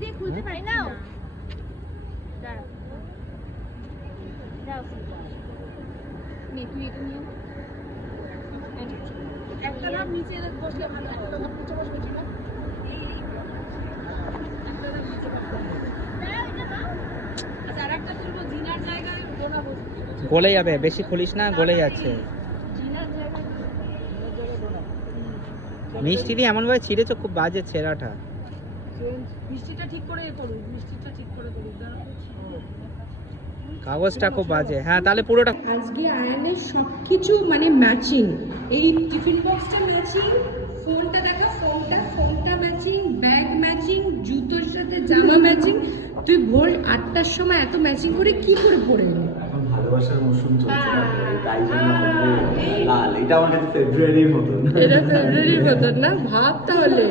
দিয়ে খুলতে পারি না। দাঁড়াও দাও নে তুই এটা নিয়ে একটা ধাপ নিচে বসলে ভালো হয়। একটা ধাপ নিচে বসবে ঠিক আছে? একটা ধাপ নিচে বসবে। আচ্ছা আরেকটা তুলবো জিনার জায়গায় গোনা বসবে। গলে যাবে, বেশি খুলিস না, গলে যাচ্ছে। জিনার জায়গায় মিষ্টি দিয়ে এমন ভাবে ছিঁড়েছো, খুব বাজে ছেঁড়াটা। মিষ্টিটা ঠিক করে করুন, মিষ্টিটা ঠিক করে করুন। কাগজটা খুব বাজে। হ্যাঁ তাহলে পুরোটা আজকে আয়নের সবকিছু মানে ম্যাচিং। এই টিফিন বক্সটা ম্যাচিং, ফোনটা দেখা, ফোনটা ম্যাচিং, ব্যাগ ম্যাচিং, জুতোর সাথে জামা ম্যাচিং। তুই ভোর 8টার সময় এত ম্যাচিং করে কি করে পরে এলি? এখন ভালোবাসার মৌসুম চলছে, তাই জন্য লাল। এটা আমার কাছে ফেব্রুয়ারির মতন। এটা ফেব্রুয়ারির মতন না, ভাব তাহলে।